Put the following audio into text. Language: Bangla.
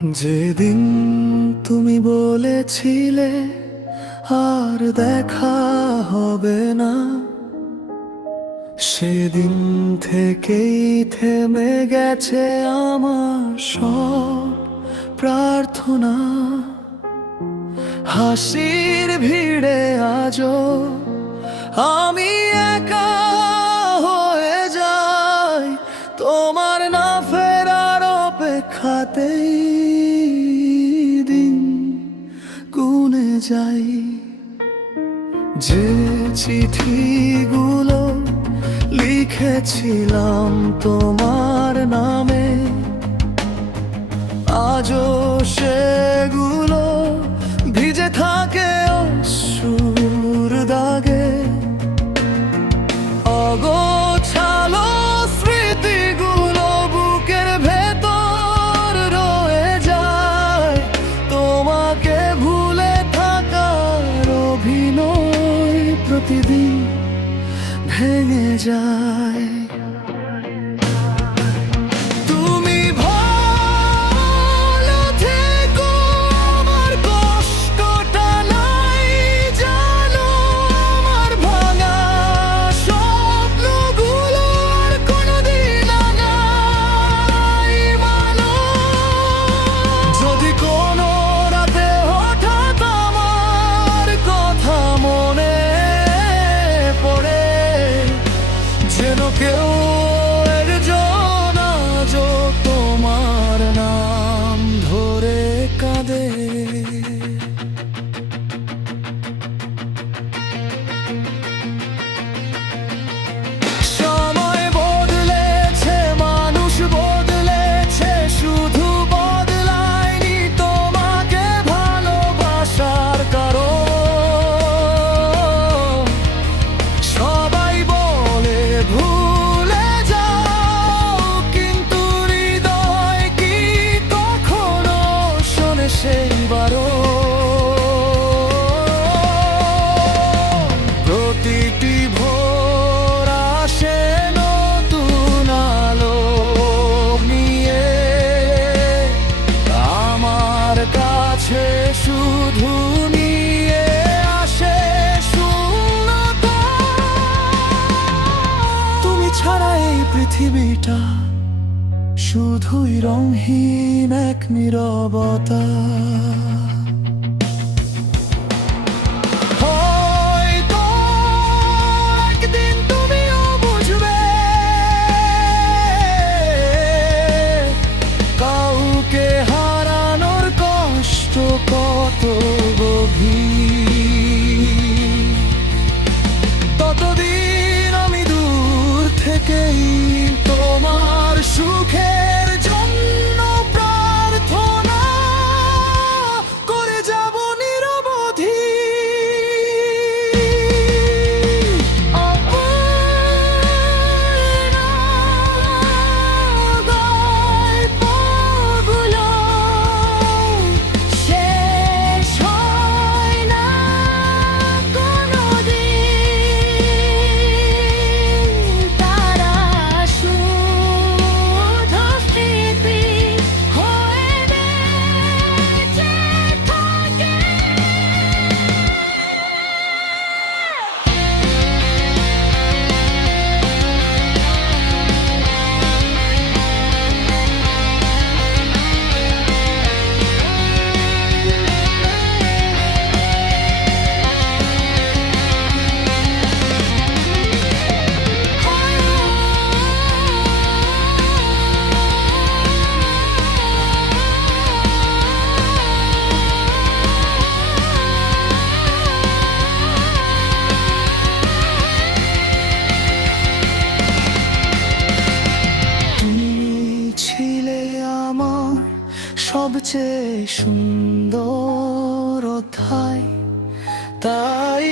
যেদিন তুমি বলেছিলে আর দেখা হবে না, সেদিন থেকেই থেমে গেছে আমার সব প্রার্থনা। হাসির ভিড়ে আজও আমি একা হয়ে যাই, তোমার না ফেরার অপেক্ষাতেই দিন গুনে যাই। যে চিঠিগুলো লিখেছিলাম তোমার নামে, আজও সেগুলো ভিজে থাকে অশ্রুর দাগে। অগোছালো স্মৃতিগুলো বুকের ভেতর রয়ে যায়, তোমাকে ভুলে থাকার অভিনয় প্রতিদিন ভেঙে যায়। কেউ একজন আজও তোমার নাম ধরে কাঁদে। সময় বদলেছে, মানুষ বদলেছে, শুধু বদলায়নি তোমাকে ভালোবাসার কারণ। সবাই বলে ভুলে যাও, কিন্তু হৃদয় কি কখনো শোনে সেইবারও? প্রতিটি ভোর আসে নতুন আলো নিয়ে, আমার কাছে শুধু নিয়ে আসে শূন্যতা। তুমি ছাড়া এই পৃথিবীটা শুধুই রঙহীন এক নীরবতা। হয়তো একদিন তুমিও বুঝবে, কাউকে হারানোর কষ্ট কত গভীর। ততদিন আমি দূর থেকেই তোমার সুখের জন্য প্রার্থনা করে যাব নিরবধি। গল্পগুলো শেষ হয় না কোনোদিন, তারা শুধু স্মৃতি হয়ে বেঁচে থাকে। তুমি ছিলে আমার সবচেয়ে সুন্দর অধ্যায়, তাই